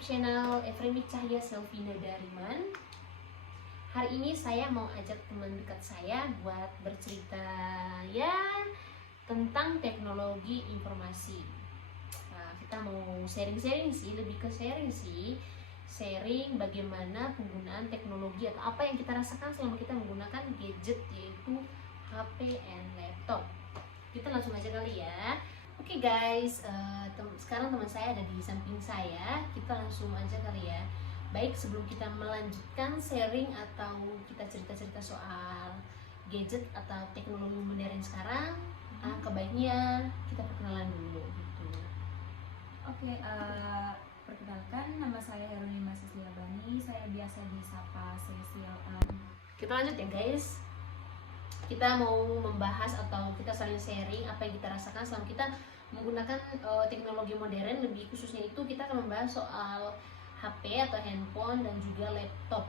YouTube channel Efremi Cahya Selvina Dariman. Hari ini saya mau ajak teman dekat saya buat bercerita ya tentang teknologi informasi. Nah, kita mau sharing-sharing sih, lebih ke sharing sih. Sharing bagaimana penggunaan teknologi atau apa yang kita rasakan selama kita menggunakan gadget, yaitu HP and laptop. Kita langsung aja kali ya. Oke guys, sekarang teman saya ada di samping saya. Kita langsung aja kali ya. Baik, sebelum kita melanjutkan sharing atau kita cerita-cerita soal gadget atau teknologi modern sekarang, kebaiknya kita perkenalan dulu gitu. Oke, perkenalkan, nama saya Herunima Sisliabani. Saya biasa disapa Cecil. Kita lanjut ya guys. Kita mau membahas atau kita saling sharing apa yang kita rasakan selama kita menggunakan teknologi modern. Lebih khususnya itu kita akan membahas soal HP atau handphone dan juga laptop.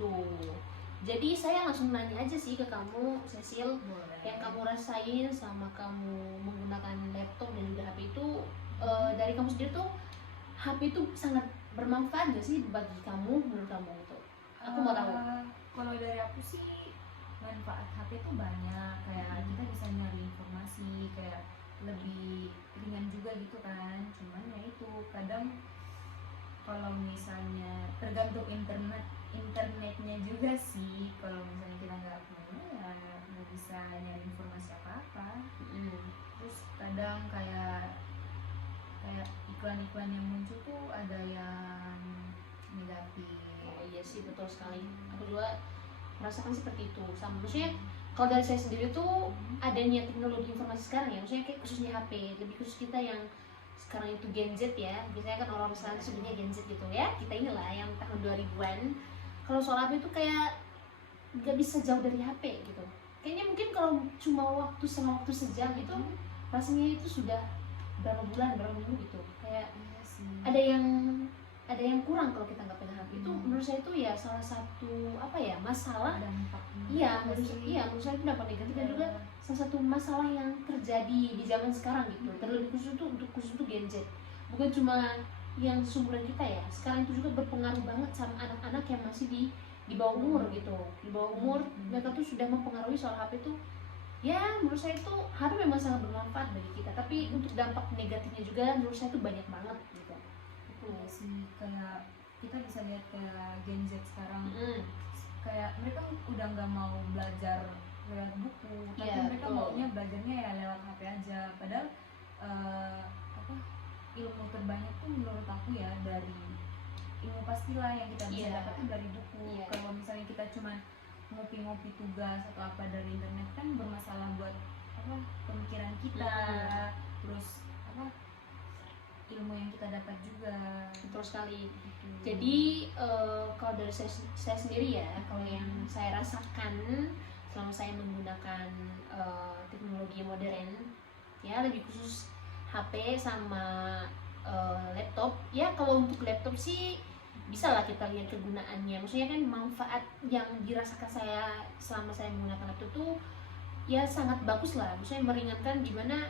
Tuh. Jadi saya langsung nanya aja sih ke kamu, Cecil, yang kamu rasain selama kamu menggunakan laptop dan juga HP itu, dari kamu sendiri tuh HP itu sangat bermanfaat gak sih bagi kamu, menurut kamu itu? Aku mau tahu. Kalau dari aku sih manfaat HP itu banyak, kayak kita bisa nyari informasi, kayak lebih ringan juga gitu kan. Cuman ya itu kadang kalau misalnya tergantung internetnya juga sih. Kalau misalnya kita nggak punya ya nggak bisa nyari informasi apa-apa. Terus kadang kayak iklan-iklan yang muncul tuh ada yang negatif. Oh iya sih, betul sekali. Aku juga merasakan seperti itu. Sama maksudnya kalau dari saya sendiri tuh adanya teknologi informasi sekarang ya, maksudnya kayak khususnya HP, lebih khusus kita yang sekarang itu Gen Z ya. Biasanya kan orang sekarang sebutnya Gen Z gitu ya. Kita inilah yang tahun 2000-an. Kalau soal HP itu kayak nggak bisa jauh dari HP gitu. Kayaknya mungkin kalau cuma waktu sejam itu rasanya itu sudah berapa bulan, berapa minggu gitu. Kayak ada yang kurang kalau kita nggak pegang HP. Itu menurut saya itu ya salah satu apa ya, masalah. Iya, menurut saya itu dapat negatif dan juga salah satu masalah yang terjadi di zaman sekarang gitu. Terlebih khusus untuk Gen Z. Bukan cuma yang seumuran kita ya. Sekarang itu juga berpengaruh banget sama anak-anak yang masih di bawah umur gitu. Di bawah umur mereka tuh sudah mempengaruhi soal HP itu. Ya, menurut saya itu HP memang sangat bermanfaat bagi kita, tapi untuk dampak negatifnya juga menurut saya itu banyak banget gitu. Iya sih, kayak kita bisa lihat kayak Gen Z sekarang, kayak mereka udah nggak mau belajar lewat buku, tapi mereka maunya belajarnya ya lewat HP aja. Padahal ilmu terbanyak tuh menurut aku ya dari ilmu pastilah yang kita bisa dapatkan dari buku. Kalau misalnya kita cuma ngopi-ngopi tugas atau apa dari internet kan bermasalah buat pemikiran kita, terus ilmu yang kita dapat juga. Betul sekali. Jadi kalau dari saya sendiri ya, kalau yang saya rasakan selama saya menggunakan teknologi modern ya, lebih khusus HP sama laptop ya. Kalau untuk laptop sih bisa lah kita lihat kegunaannya, maksudnya kan manfaat yang dirasakan saya selama saya menggunakan laptop tuh ya sangat bagus lah, maksudnya meringankan gimana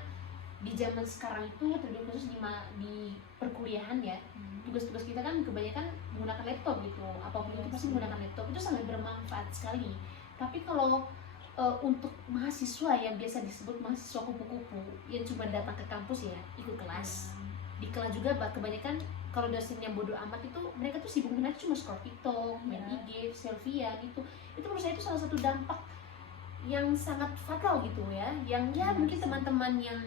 di zaman sekarang itu, terlebih khusus di perkuliahan ya. Tugas-tugas kita kan kebanyakan menggunakan laptop gitu, apapun itu pasti menggunakan laptop, itu sangat bermanfaat sekali. Tapi kalau untuk mahasiswa yang biasa disebut mahasiswa kupu-kupu yang cuma datang ke kampus ya, ikut kelas, di kelas juga kebanyakan kalau dosennya bodoh amat itu mereka tuh sibuk banget cuma scroll TikTok, main IG, selfie ya gitu. Itu menurut saya itu salah satu dampak yang sangat fatal gitu ya, yang ya mungkin teman-teman yang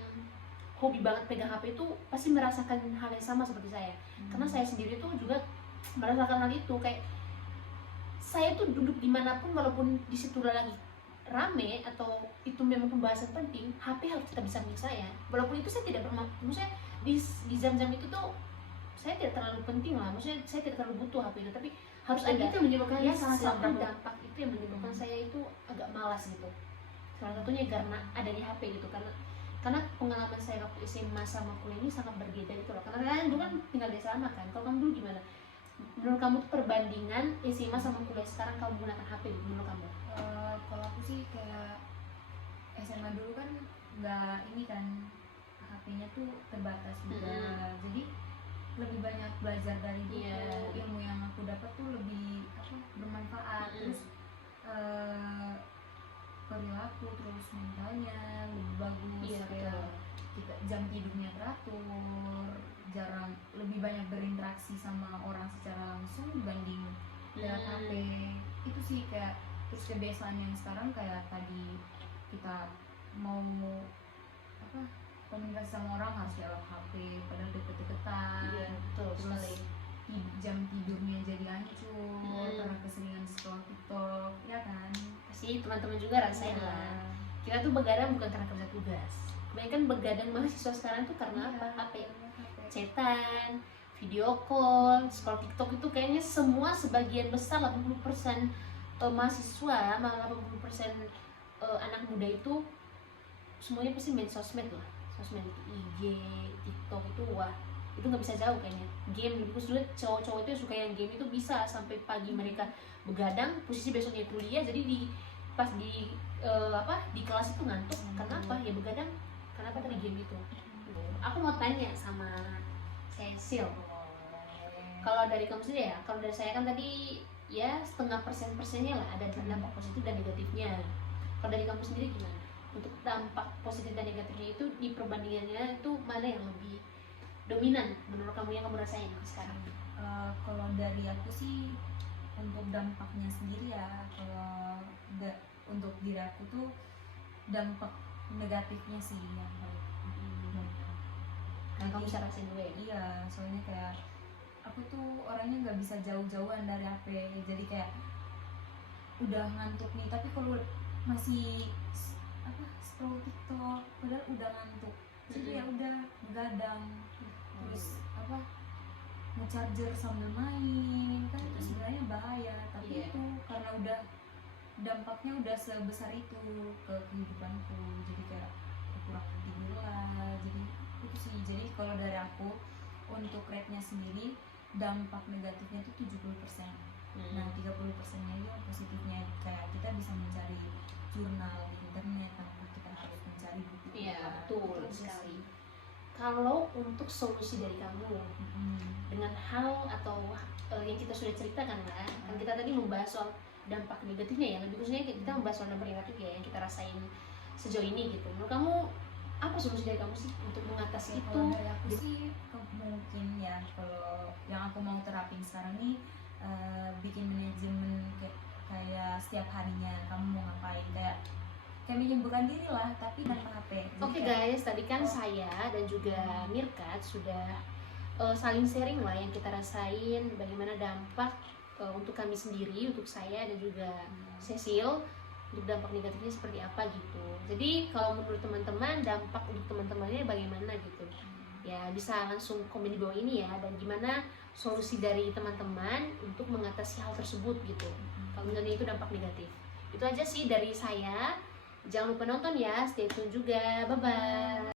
hobi banget pegang HP itu pasti merasakan hal yang sama seperti saya. Karena saya sendiri tuh juga merasakan hal itu, kayak saya tuh duduk dimanapun walaupun di situ lagi rame atau itu memang pembahasan penting, HP harus tetap di samping saya. Walaupun itu saya tidak maksudnya di jam-jam itu tuh saya tidak terlalu penting lah, maksudnya saya tidak terlalu butuh HP itu, tapi harus ada. Itu menyebabkan ya, salah satu dampak itu yang menyebabkan saya itu agak malas gitu. Salah satunya karena adanya HP gitu, karena pengalaman saya waktu SMA sama kuliah ini sangat berbeda gitu loh. Karena kalian dulu kan tinggal di sana kan. Kalau kamu dulu gimana? Menurut kamu tuh perbandingan SMA sama kuliah sekarang kamu menggunakan HP menurut kamu? Kalau aku sih kayak SMA dulu kan nggak ini kan, HP-nya tuh terbatas juga. Jadi lebih banyak belajar dari buku. Iya. Ilmu yang aku dapat tuh lebih bermanfaat. Terus perilaku, terus mentalnya lebih bagus. Iya, Kayak betul. kita jam tidurnya teratur, jarang, lebih banyak berinteraksi sama orang secara langsung dibanding lewat HP. Itu sih kayak. Terus kebiasaan yang sekarang kayak tadi kita mau komunikasi sama orang harus lewat HP padahal deket-deketan. Iya, betul Terus sekali. jam tidurnya jadi hancur karena keseringan scroll TikTok, ya kan? Pasti teman-teman juga rasain Iya. lah. Kita tuh begadang bukan karena kerja tugas. Kebanyakan begadang mahasiswa sekarang tuh karena Iya, apa? HP. HP. Chatan, video call, scroll TikTok itu kayaknya semua sebagian besar 80% mahasiswa, malah 80% anak muda itu semuanya pasti main sosmed lah. Sosmed IG, TikTok itu wah, itu nggak bisa jauh kayaknya. Game dulu cowok-cowok itu suka yang game itu bisa sampai pagi mereka begadang, posisi besoknya kuliah, jadi pas di di kelas itu ngantuk. Kenapa? Ya begadang. Kenapa tadi game itu? Aku mau tanya sama Cecil. Kalau dari kamu sendiri ya, kalau dari saya kan tadi ya setengah persennya lah ada dampak positif dan negatifnya. Kalau dari kamu sendiri gimana? Untuk dampak positif dan negatifnya itu di perbandingannya itu mana yang lebih dominan menurut kamu yang kamu rasain sekarang? Kalau dari aku sih untuk dampaknya sendiri ya, kalau untuk diri aku tuh dampak negatifnya sih yang paling. Kamu bisa rasain dulu ya? Iya, soalnya kayak aku tuh orangnya nggak bisa jauh-jauhan dari HP, jadi kayak udah ngantuk nih, tapi kalau masih scroll TikTok padahal udah ngantuk, jadi ya udah begadang. Terus ngecharger sambil main, kan itu sebenarnya bahaya, tapi itu karena udah dampaknya udah sebesar itu ke kehidupanku, jadi kayak kurang tidur lah. Jadi itu sih. Jadi kalau dari aku untuk rate-nya sendiri dampak negatifnya itu 70%. Nah 30%-nya itu positifnya, kayak kita bisa mencari jurnal di internet tanpa kita harus mencari buku. Iya, betul sekali. Kalau untuk solusi dari kamu dengan hal atau yang kita sudah ceritakan lah, kan kita tadi membahas soal dampak negatifnya ya, lebih khususnya kita membahas soal dampak negatif ya yang kita rasain sejauh ini gitu. Menurut kamu apa solusi dari kamu sih untuk mengatasi itu? Kalau dari aku sih mungkin ya, kalau yang aku mau terapin sekarang nih bikin manajemen kayak setiap harinya kamu mau ngapain, kayak menyembuhkan diri lah tapi tanpa HP. Oke guys, tadi kan saya dan juga Mirkat sudah saling sharing lah yang kita rasain, bagaimana dampak untuk kami sendiri, untuk saya dan juga Cecil, untuk dampak negatifnya seperti apa gitu. Jadi kalau menurut teman-teman dampak untuk teman-temannya bagaimana gitu ya, bisa langsung komen di bawah ini ya, dan gimana solusi dari teman-teman untuk mengatasi hal tersebut gitu kalau misalnya itu dampak negatif. Itu aja sih dari saya. Jangan lupa nonton ya, stay tune juga, bye bye.